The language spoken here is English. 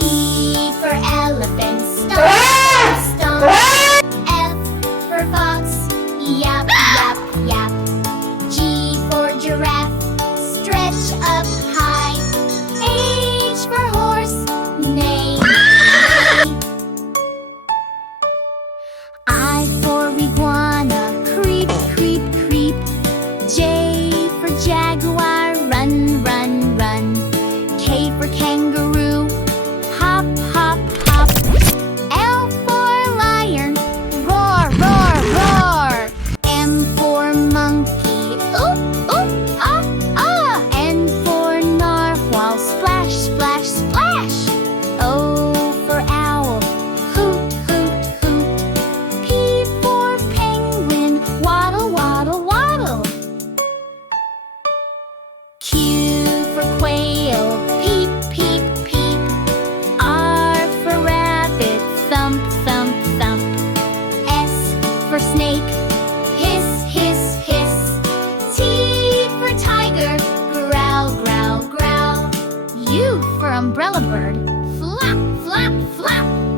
E for elephant, stomp, stomp. F for fox, yap, yap, yap. G for giraffe, stretch up high. H for horse, neigh, neigh. I for iguana, creep, creep, creep. J for jaguar, run, run, run. K for kangaroo, hop, hop, hop. L for lion, roar, roar, roar. M for monkey, oop, oop, ah, ah. N for narwhal, splash, splash, splash. O for owl, hoot, hoot, hoot. P for penguin, waddle, waddle, waddle. Q for quail, peep, peep, peep. R for rabbit, thump, thump, thump. S for snake, hiss, hiss, hiss. T for tiger, growl, growl, growl. U for umbrella bird, flap, flap, flap.